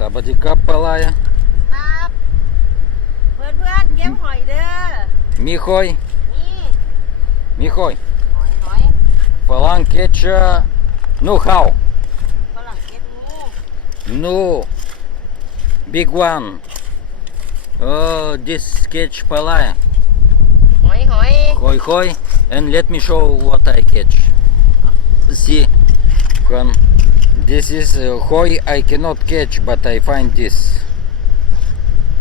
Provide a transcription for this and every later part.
สวัสดีครับปลายครับเพื่อนเพื่อนเก็บหอยเด้อมีคอยนี่มีคอยหอยฝรั่งเกชนูข้าว ฝรั่งเก็บงู นู big one this catch ปลายหอยคอย and let me show what I catch see can this is koi I cannot catch but I find this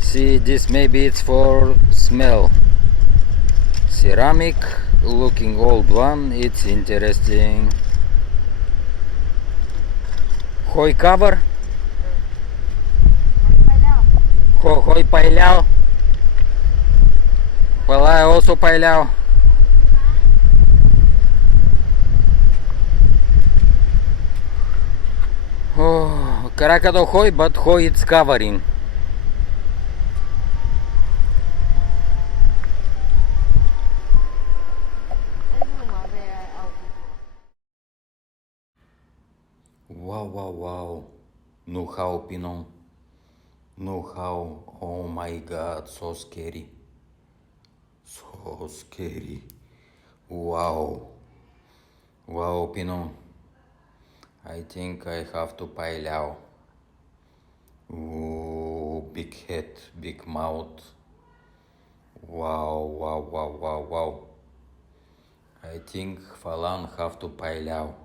see this maybe it's for smell ceramic looking old one it's interesting koi cover ไปแล้ว koi ไปแล้วปลา also ไปแล้วCrocodile koi but koi it's covering wow no how Pinon no how oh my god so scary wow Pinon I think I have to pile out oh big head big mouth wow I think Falan have to pile out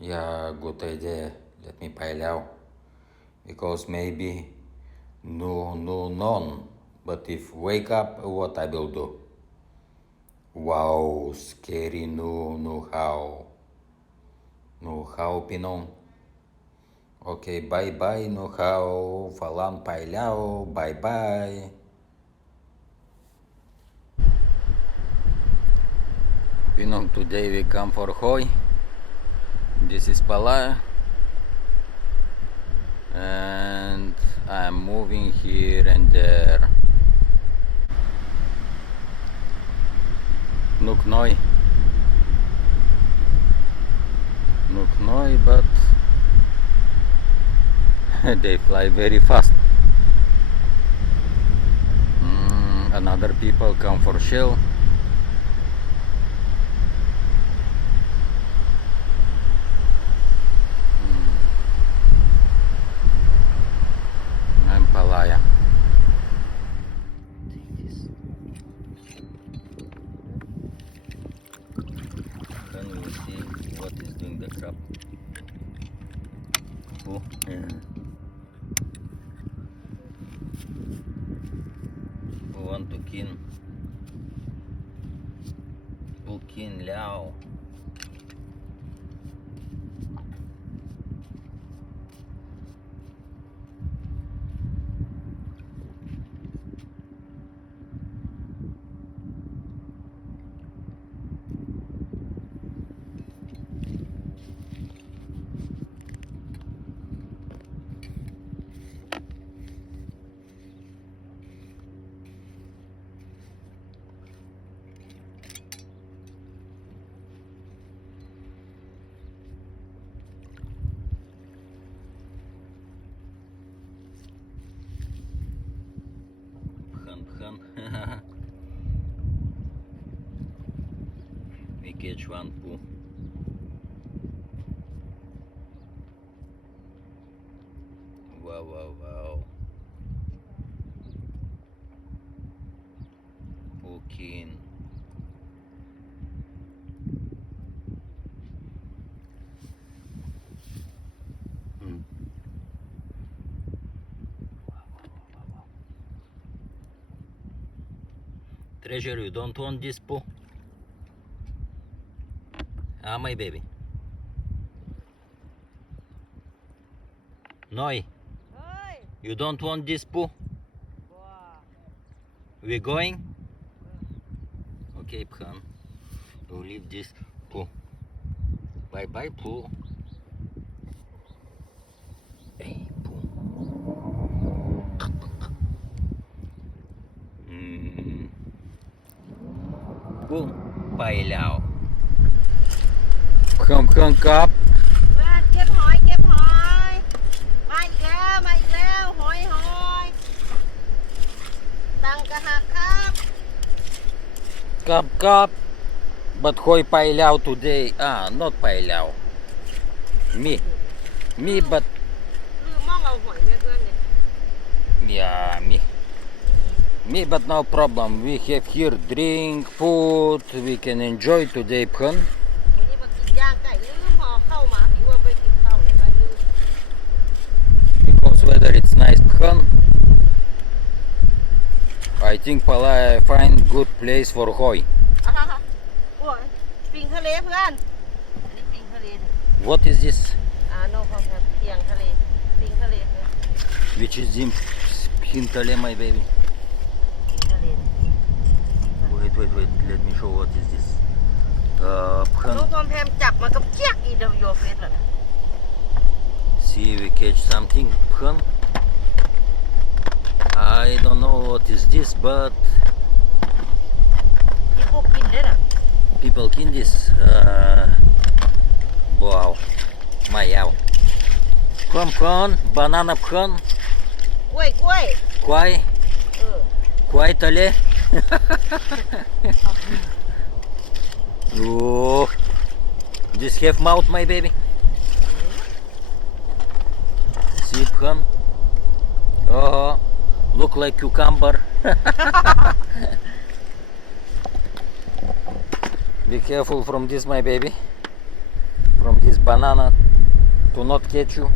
yeah good idea let me pile out because maybe none but if wake up what I will do wow scary no how Pinon okay bye no how Falan pile out bye Pinon today we come for Hoi this is Palaya and I'm moving here and there Nuk noi but they fly very fast another people come for shell I'm Palaya then we see what is doing the crab oh yeah we want to kin Liao we catch one poo wow okay Treasure, you don't want this poo? Ah, my baby. Noi, เฮ้ย you don't want this poo? บัว We going? Okay, Phan. We'll leave this poo. Bye, poo. Hey, poo. Poo, ไปแล้ว เครื่องกลับ เพื่อนเก็บหอยมาอีกแล้ว cup, but hoi pailau today. Not pailau. Me, but ลืมมองเอาหอยแม่เพื่อนเนี่ย yeah, me, but no problem. We have here drink, food. We can enjoy today, phan. วันนี้มากินย่างไก่ลืมห่อเข้ามาผิวว่าไปกินข้าวเลยว่าลืม Because weather it's nice, phan. I think Palaya find good place for hoi. โอ้ยปิงทะเลเพื่อนอันนี้ปิงทะเลเนี่ย What is this? โน่ของเพียงทะเลปิงทะเลเนี่ย Which is in Tale, my baby? ปิงทะเลเนี่ย Wait. Let me show what is this. โน่พอมแพมจับมากับเจี๊ยกอีเดโยเฟสเลย See, we catch something. Phan. I don't know what is this, but ที่พวกกินได้น่ะ people can this. Wow. Mayaw. Phan. Banana phan. กล้วย Kwai. เออ Kwai Tale. Oh. This have mouth, my baby. See, phan. Oh. Look like cucumber. Be careful from this, my baby. From this banana to not catch you.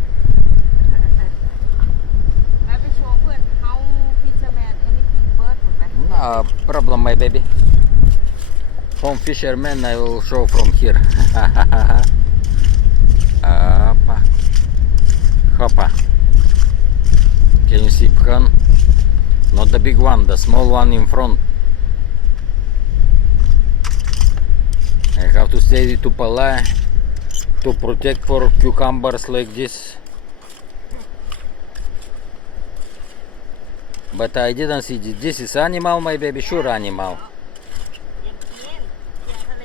แม่ไปโชว์เพื่อนเขาฟิชเชอร์แมนแอนิทิงเบิร์ดถูกไหม No problem, my baby. From fisherman, I will show from here. Hoppa. Hoppa. Can you see, phan? Not the big one, the small one in front. I have to stay to Palaya to protect for cucumbers like this. But I didn't see this. This is animal, my baby. Sure animal. ยังกินเพียงทะเล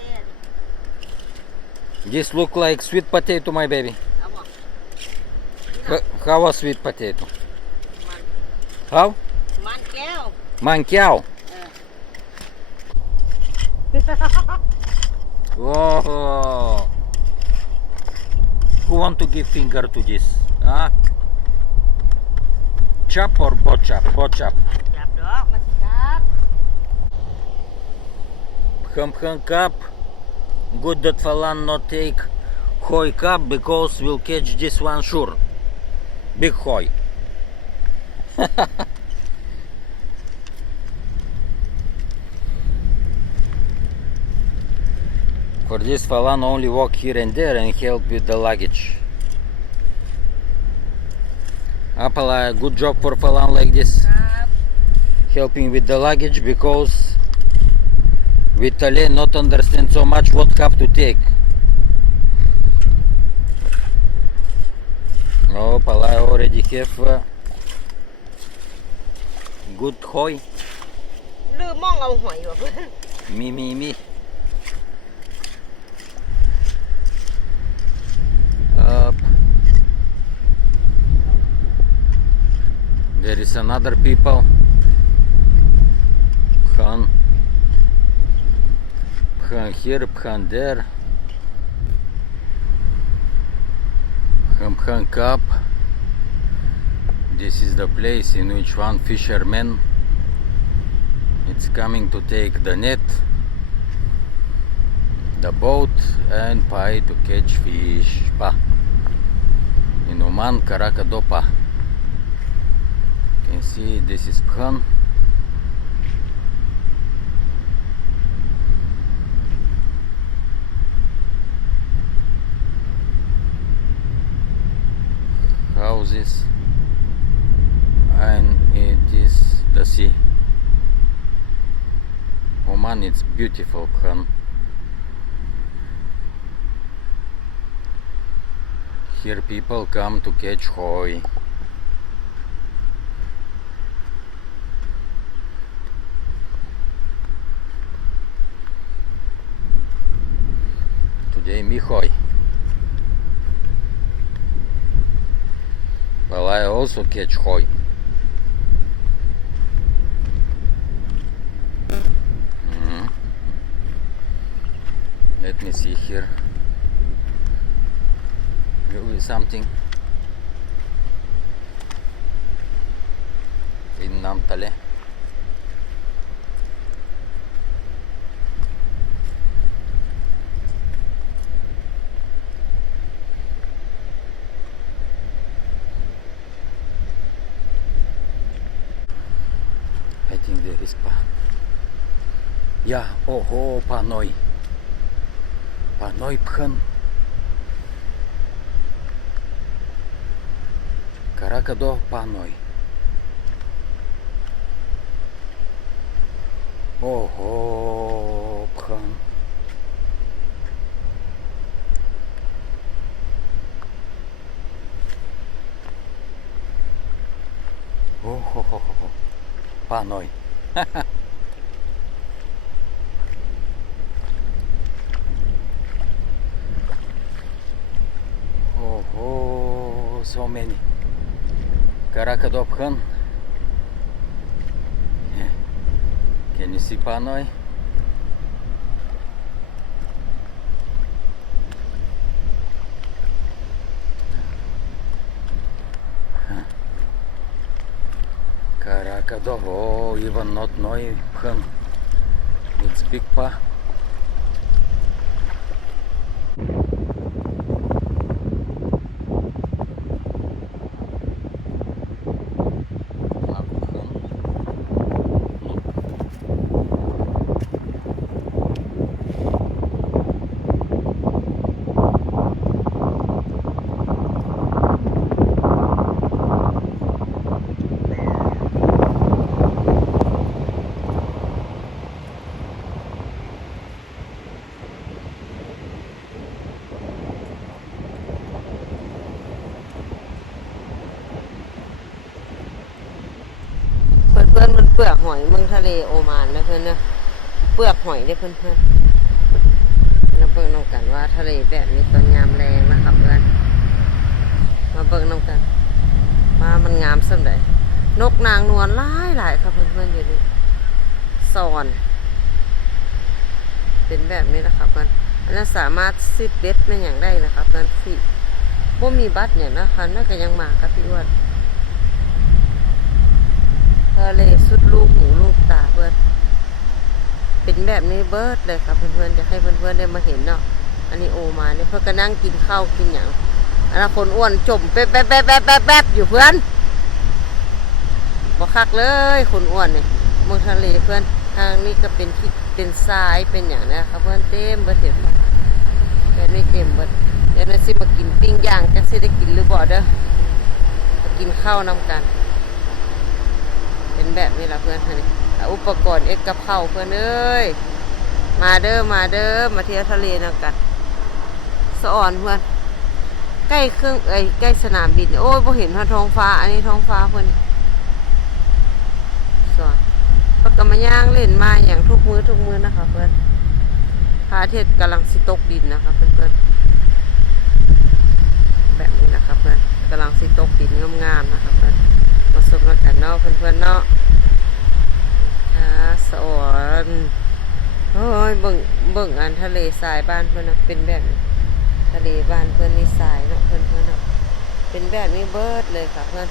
This look like sweet potato, my baby. เอาบอก How a sweet potato? มัน How? มันแก้ว Mankiao. เออ Oh. Who want to give finger to this? Huh? Chop or bochap? Bochap. จับดอกมาสิครับ Phan cup. Good that Falan not take hoi cup because we'll catch this one sure. Big hoi. For this Falan only walk here and there and help with the luggage. Apala, good job for Falan like this. ครับ Helping with the luggage because with Tale not understand so much what have to take. Oh, Pala already have good hoi. ลืมมองเอาหอยว่ะเพื่อน Me. Up. There is another people. Phan here, Phan there. Phan cup. This is the place in which one fisherman it's coming to take the net, the boat and pie to catch fish. Pa. In Oman, Karakadopa. You can see this is Phan. Houses and it is the sea. Oman, it's beautiful, Phan. Here people come to catch hoi. Today me hoi. Well, I also catch hoi. me see here. There is something in Namtale. I think there is pa. Yeah, oh, Panoi. Panoi Phan. Karakado Panoi. Oh, Phan. Oh, Panoi. Oh, so many. Karakado Phan. Can you see Panoi? Karakado, oh, even not know Phan. It's big pa.เพื่อนมันเปลือกหอยเมืองทะเลโอมานนะเพื่อนนะเปลือกหอยได้เพื่อนมาเบิ่งนำกันว่าทะเลแบบนี้ตอนยามแรงนะครับเพื่อนมาเบิ่งนำกันว่ามันงามส่ำใดนกนางนวลหลายครับเพื่อนอยู่นี่สอนเป็นแบบนี้นะครับเพื่อนอันนั้นสามารถซิดเบ็ดเป็นอย่างได้นะครับเพื่อนสิบ่มีบัตรอย่างนะคะน่าจะยังมาครับพี่อ้วนทะเลสุดลูกหูลูกตาเพื่อนเป็นแบบนี้เบิร์ดเลยครับเพื่อนๆจะให้เพื่อนๆได้มาเห็นเนาะอันนี้โอมาเนี่ยเพื่อนก็นั่งกินข้าวกินอย่างอันนั้นคนอ้วนจมแป๊บอยู่เพื่อนบ่คักเลยคนอ้วนเนี่ยเมืองทะเลเพื่อนทางนี้ก็เป็นที่เป็นทรายเป็นอย่างนะครับเพื่อนเต็มเบิร์ดเห็นไหมแต่ไม่เต็มเบิร์ดเดี๋ยวเราสิมากินปิ้งย่างจะสิได้กินหรือบ่เด้อมากินข้าวนำกันเป็นแบบนี้ละเพื่อนนี่อุปกรณ์เอ็กกับข้าวเพื่อนเอ้ยมาเด้อมาเที่ยวทะเลนำกันสะอ่อนเพื่อนใกล้เครื่องใกล้สนามบินโอ้ยพอเห็นท้องฟ้าอันนี้ท้องฟ้าเพื่อนสอนปกมาย่างเล่นมาอย่างทุกมื้อนะคะเพื่อนพระอาทิตย์กำลังสิตกดินนะคะเพื่อนแบบนี้นะคะเพื่อนกำลังสิตกดินงามๆนะคะเพื่อนมาสมกันเนาะเพื่อนๆเนาะสอนโอ้ยเบิ่งอันทะเลทรายบ้านเพื่อนนะเป็นแบบนี้ทะเลบ้านเพื่อนนี่ทรายเนาะเพื่อนๆเนาะเป็นแบบนี้เบิร์ดเลยค่ะเพื่อน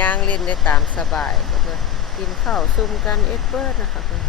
ย่างเล่นได้ตามสบายเพื่อนกินข้าวซุ่มกันเบิร์ดนะคะเพื่อน